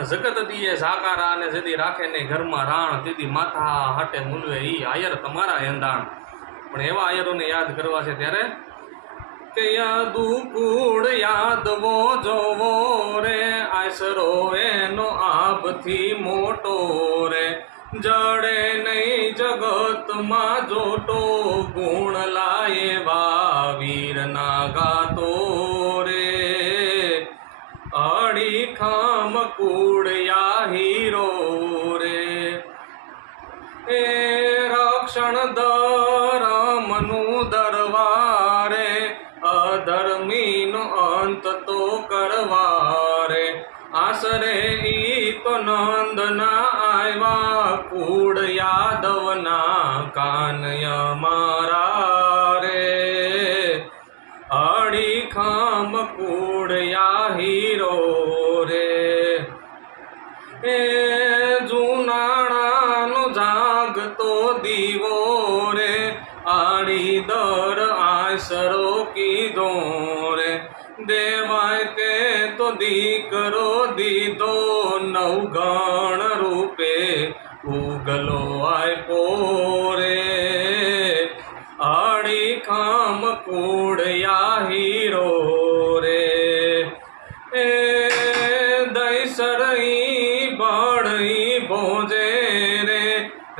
અને જગત દીએ ઝાકારા અને જદી રાખે ને ઘરમાં રાણ દીદી માથા હાટે મૂલવે ઈ આયર તમારા એંધાણ। પણ એવા આયરોને યાદ કરવા છે ત્યારે કે યાદુ કૂડ યાદવો જોવો રે આશરો એનો આભથી મોટો રે જડે નહીં જગતમાં જોટો ગુણ લાયેવા વીરના ગાતો રે અડીખમ કૂડયા હીરો રે એ રક્ષણ ધર્મનું દરવારે અધર્મીનો અંત તો કરવારે આશરે ઈ તો નંદના આવ્યા કૂડ યાદવના કાનય મારા રે અડીખમ કૂડયા હીરો રે એ જૂનાણાનો જાગતો દીવો રે આડી દર આશરો કીધો રે દેવાય તે તો દીકરો દીધો નવગણ રૂપે ઉગલો આપ્યો રે અડીખમ કૂડયા હીરો રે એ દૈસરઈ બળઈ ભોજે રે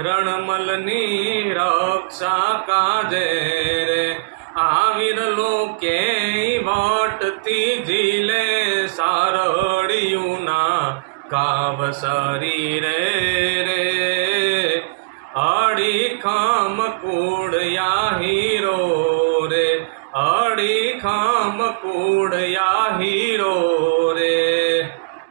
રણમલની રક્ષા કાજે રે આવીરલો કે વટતી ઝીલે સારડિયુના કાવ શરીરે રે અડીખમ કૂડયા